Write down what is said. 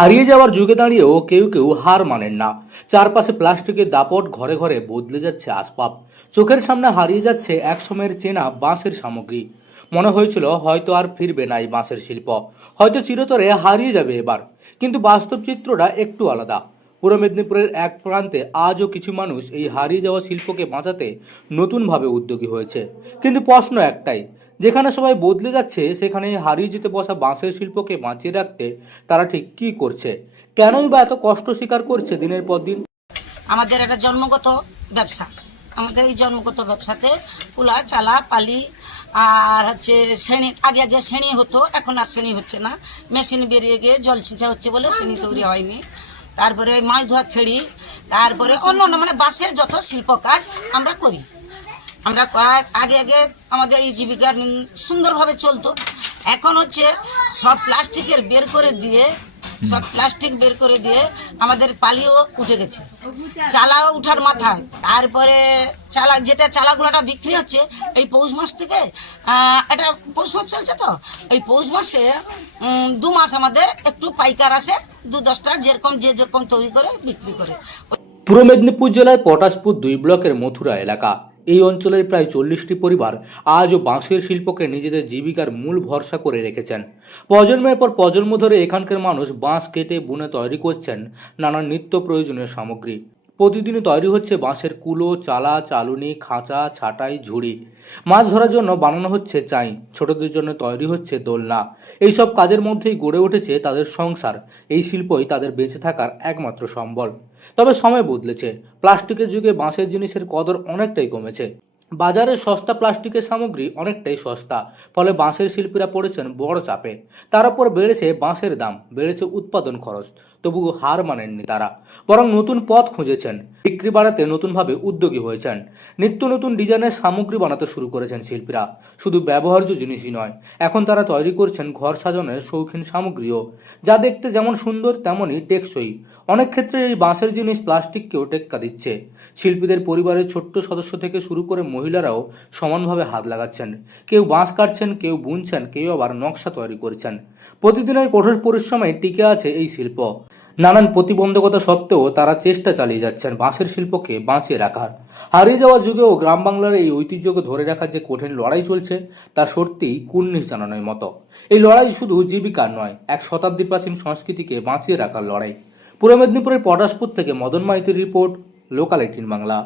হারিয়ে যাওয়ার যুগে দাঁড়িয়েও কেউ কেউ হার মানেন না। চারপাশে প্লাস্টিকের দাপট, ঘরে ঘরে বদলে যাচ্ছে আসবাব। চোখের সামনে হারিয়ে যাচ্ছে একসময়ের চেনা বাঁশের সামগ্রী। মনে হয়েছিল হয়তো আর ফিরবে না এই বাঁশের শিল্প, হয়তো চিরতরে হারিয়ে যাবে এবার। কিন্তু বাস্তব চিত্রটা একটু আলাদা। পূর্ব মেদিনীপুরের এক প্রান্তে আজও কিছু মানুষ এই হারিয়ে যাওয়া শিল্পকে বাঁচাতে নতুনভাবে উদ্যোগী হয়েছে। কিন্তু প্রশ্ন একটাই, যেখানে সবাই বদলে যাচ্ছে সেখানে হারিয়ে যেতে বসা বাঁশের শিল্পকে বাঁচিয়ে রাখতে তারা ঠিক কি করছে? কেনই বা এত কষ্ট স্বীকার করছে দিনের পর দিন? আমাদের একটা জন্মগত ব্যবসা। আমাদের এই জন্মগত ব্যবসাতে কুলা চালা পালি আর হচ্ছে শ্রেণী, আগে আগে শ্রেণী হতো, এখন আর শ্রেণী হচ্ছে না। মেশিন বেরিয়ে গিয়ে জল ছিঁচা হচ্ছে বলে শ্রেণী তৈরি হয়নি। তারপরে মাছ ধোয়া খেড়ি, তারপরে অন্য অন্য মানে বাঁশের যত শিল্প কাজ আমরা করি। আমরা আগে আগে আমাদের এই জীবিকা সুন্দরভাবে চলতো। এখন হচ্ছে সব প্লাস্টিকের বের করে দিয়ে, সব প্লাস্টিক বের করে দিয়ে আমাদের পালিও উঠে গেছে, চালাও উঠার মাথায়। তারপরে চালা, যেটা চালাগুলোটা বিক্রি হচ্ছে এই পৌষ মাস থেকে, এটা পৌষ মাস চলছে তো, এই পৌষ মাসে 2 মাস আমাদের একটু পাইকার আসে, 2-10টা যেরকম যে যেরকম তৈরি করে বিক্রি করে। পূর্ব মেদিনীপুর জেলার পটাশপুর 2 ব্লকের মথুরা এলাকা। এই অঞ্চলের প্রায় 40টি পরিবার আজও বাঁশের শিল্পকে নিজেদের জীবিকার মূল ভরসা করে রেখেছেন। প্রজন্মের পর প্রজন্ম ধরে এখানকার মানুষ বাঁশ কেটে বুনে তৈরি করছেন নানান নিত্য প্রয়োজনীয় সামগ্রী। প্রতিদিনই তৈরি হচ্ছে বাঁশের কুলো, চালা, চালুনি, খাঁচা, ছাঁটাই, ঝুড়ি। মাছ ধরার জন্য বানানো হচ্ছে চাই, ছোটদের জন্য তৈরি হচ্ছে দোলনা। এইসব কাজের মধ্যেই গড়ে উঠেছে তাদের সংসার। এই শিল্পই তাদের বেঁচে থাকার একমাত্র সম্বল। তবে সময় বদলেছে, প্লাস্টিকের যুগে বাঁশের জিনিসের কদর অনেকটাই কমেছে। বাজারে সস্তা প্লাস্টিকের সামগ্রী অনেকটাই সস্তা, ফলে বাঁশের শিল্পীরা পড়েছেন বড় চাপে। তার উপর বেড়েছে বাঁশের দাম, বেড়েছে উৎপাদন খরচ। তবুও হার মানেননি তারা, বরং নতুন পথ খুঁজেছেন। বিক্রি বাড়াতে নতুনভাবে উদ্যোগী হয়েছেন। নিত্য নতুন ডিজাইনের সামগ্রী বানাতে শুরু করেছেন শিল্পীরা। শুধু ব্যবহার্য জিনিসই নয়, এখন তারা তৈরি করছেন ঘর সাজানোর শৌখিন সামগ্রীও, যা দেখতে যেমন সুন্দর তেমনই টেকসই। অনেক ক্ষেত্রে এই বাঁশের জিনিস প্লাস্টিককেও টেক্কা দিচ্ছে। শিল্পীদের পরিবারের ছোট্ট সদস্য থেকে শুরু করে মহিলারাও সমানভাবে হাত লাগাচ্ছেন। কেউ বাঁশ কাটছেন, কেউ বুনছেন, কেউ আবার নকশা তৈরি করছেন। প্রতিদিনের কঠোর পরিশ্রমে টিকে আছে এই শিল্প। নানান প্রতিবন্ধকতা সত্ত্বেও তারা চেষ্টা চালিয়ে যাচ্ছেন বাঁশের শিল্পকে বাঁচিয়ে রাখার। হারিয়ে যাওয়ার যুগেও গ্রাম বাংলার এই ঐতিহ্যকে ধরে রাখার যে কঠিন লড়াই চলছে, তা সত্যিই কুর্নিশ জানানোর মতো। এই লড়াই শুধু জীবিকার নয়, এক শতাব্দী প্রাচীন সংস্কৃতিকে বাঁচিয়ে রাখার লড়াই। পূর্ব মেদিনীপুরের পটাশপুর থেকে মদন মাইতির রিপোর্ট, লোকাল 18 বাংলা।